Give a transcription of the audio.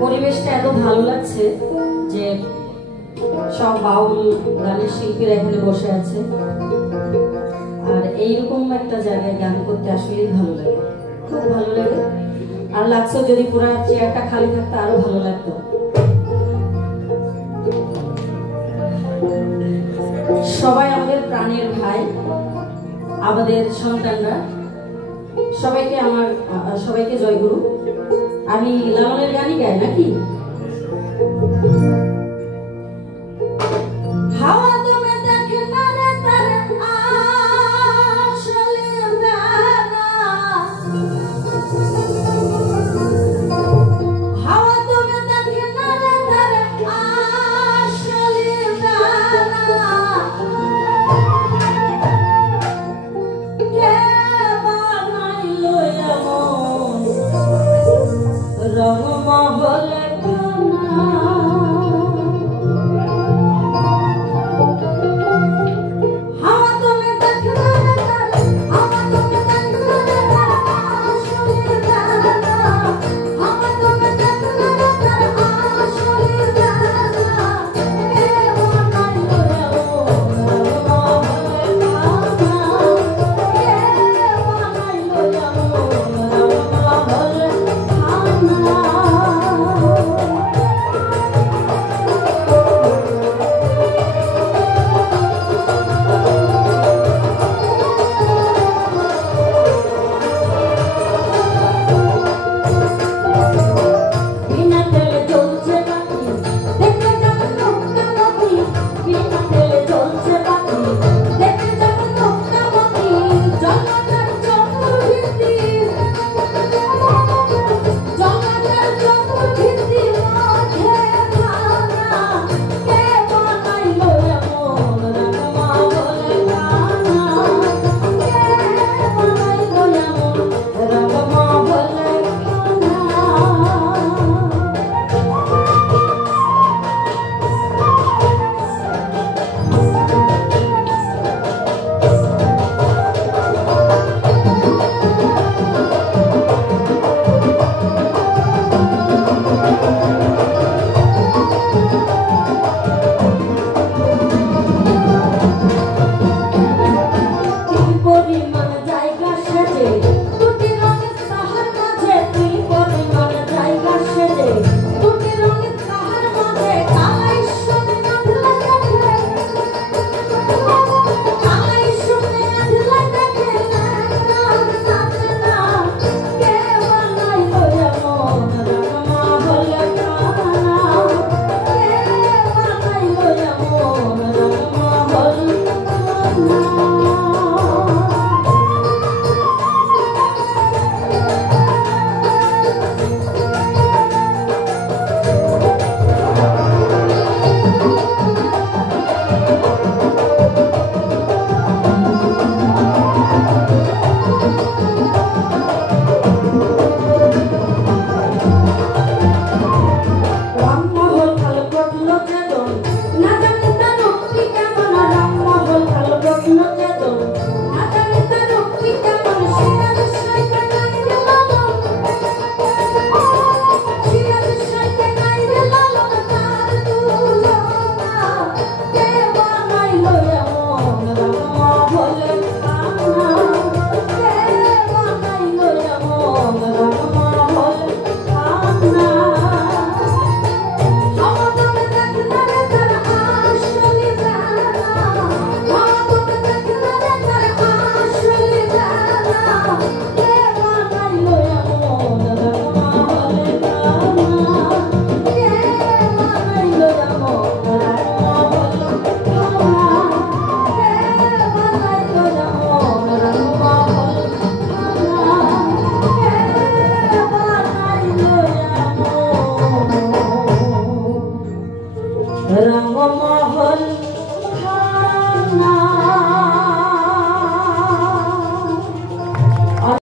পরিবেশটা এত ভালো লাগছে যে সব বাউল গানের শিল্পীরা এখানে বসে আছে, আর এইরকম একটা জায়গায় গান করতে আসলেই ভালো লাগে, খুব ভালো লাগে। আর লাগছে যদি পুরো চেয়ারটা খালি থাকতো আরো ভালো লাগতো। সবাই আমাদের প্রাণের ভাই, আমাদের সন্তানরা, সবাইকে জয়গুরু। আমি লালনের গানই গাই নাকি? রঙ